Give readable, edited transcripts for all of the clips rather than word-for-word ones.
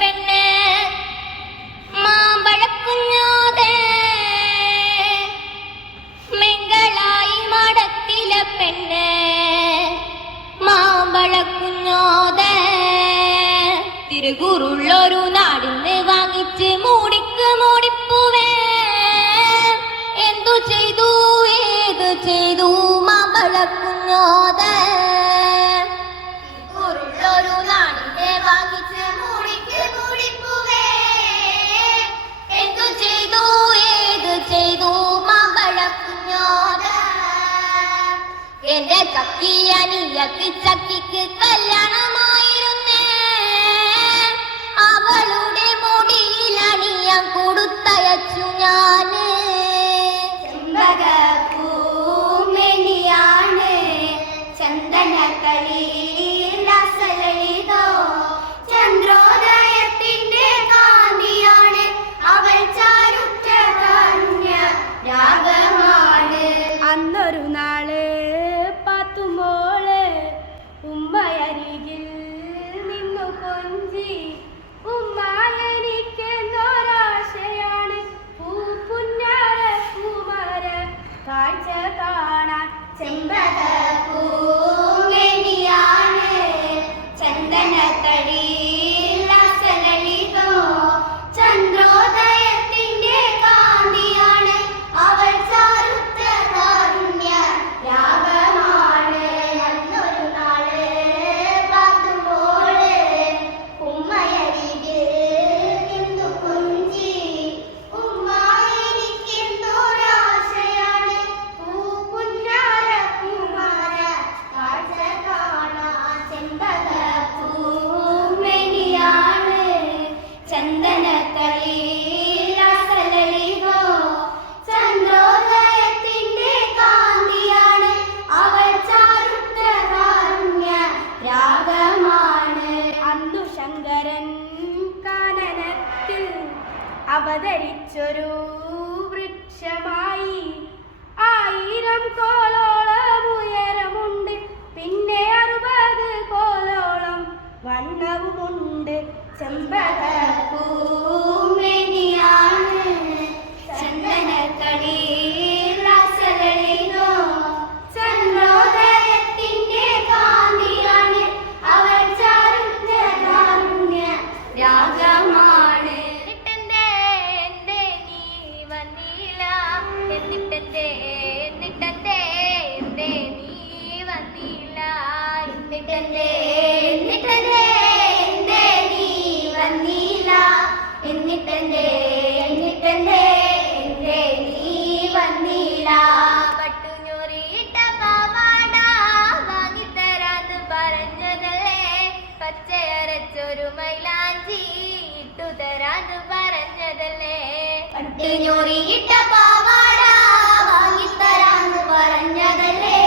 പെണ്ണ് മാമ്പഴക്കുഞ്ഞോതെ മെങ്കളായി മടത്തിലെ പെണ്ണ് മാമ്പഴക്കുഞ്ഞോതെ തിരുകുറുള്ളൊരു നാടിന്ന് വാങ്ങിച്ച് മൂടിക്ക് മൂടിപ്പൂവേ എന്തു ചെയ്തു ഏത് ചെയ്തു മാമ്പഴക്കുഞ്ഞോതെ തിരുകുറുള്ളൊരു നാടിന്ന് വാങ്ങിച്ച് മൂടിക്ക് മൂടിപ്പൂവേ എന്തു ചെയ്തു ഏത് ചെയ്തു മാമ്പഴക്കുഞ്ഞോതെ എന്റെ ചക്കിയനിയക്ക് ചക്കിക്ക് കല്യാണമായിരുന്നേ അവളുടെ മുടിയിലണിയാൻ കൊടുത്തയച്ചു ഞാന് ചെമ്പകപ്പൂമെനിയാണ് ചന്ദനക്കളിയിലസലളിതോ ചന്ദ്രോദയത്തിന്റെ കാന്തിയാണ് അവൾ ചാരുറ്റ കാരുണ്യ രാഗമാണ്. അന്നൊരു നാള് പാത്തുമോള് ഉമ്മയരികിൽ നിന്നു കൊഞ്ചി ഉമ്മ എനിക്കെന്നൊരാശയാണ് പൂപ്പുന്നാര പൂമര കാഴ്ച കാണാൻ ചെമ്പകപ്പൂമെനിയാണ് ചന്ദനത്തടിയിലസലളിതോ ചന്ദ്രോദയത്തിന്റെ കാന്തിയാണ് അവൾ ചാരുത്ത കാരുണ്യ രാഗമാണ്. അന്നൊരു നാള് പാത്തുമോള് ഉമ്മയരികിൽ നിന്നു കൊഞ്ചി ഉമ്മ എനിക്കെന്നൊരാശയാണ് പൂപ്പുന്നാര പൂമര കാഴ്ച കാണാൻ ചെമ്പകപ്പൂമെനിയാണ് ചന്ദനത്തളിയിലസലളിതോ ചന്ദ്രോദയത്തിന്റെ കാന്തിയാണ് അവൾ ചാരുത്ത കാരുണ്യ രാഗമാണ്. അന്നു ശങ്കരൻ കാനനത്തിൽ അവതരിച്ചൊരു വൃക്ഷമായി 1000 കോലോളം ഉയരമുണ്ട് പിന്നെ 60 കോലോളം വണ്ണവുമുണ്ട്. ചെമ്പകപ്പൂമെനിയാണ് ചന്ദനത്തളിയിലസലളിതോ ചന്ദ്രോദയത്തിന്റെ കാന്തിയാണ് അവൾ ചാരുത്ത കാരുണ്യ രാഗമാണ്. എന്നിട്ടെന്തേ നീ വന്നില്ല എന്നിട്ടെന്തേ നീ വന്നില്ല എന്നിട്ടെന്തേ നീ വന്നില്ല എന്നിട്ടെന്തേ നീ വന്നില്ല. പട്ടുഞ്ഞൊറിയിട്ട പാവാട വാങ്ങിത്തരാന്ന് പറഞ്ഞതല്ലേ പച്ചയരച്ചൊരു മൈലാഞ്ചി ഇട്ടുതരാന്ന് പറഞ്ഞതല്ലേ. പട്ടുഞ്ഞൊറിയിട്ട പാവാട വാങ്ങിത്തരാന്ന് പറഞ്ഞതല്ലേ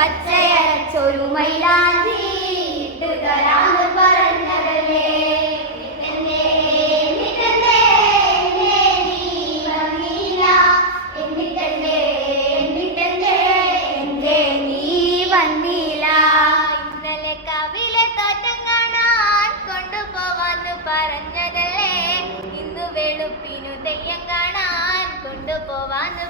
പച്ചയരച്ചൊരു മൈലാഞ്ചി ഇട്ടുതരാന്ന് പറഞ്ഞതല്ലേ. ഇന്നലെ കവിലെ തോറ്റം കാണാൻ കൊണ്ടുപോവാന്ന് പറഞ്ഞതല്ലേ ഇന്ന് വെളുപ്പിനു തെയ്യം കാണാൻ കൊണ്ടുപോവാന്ന്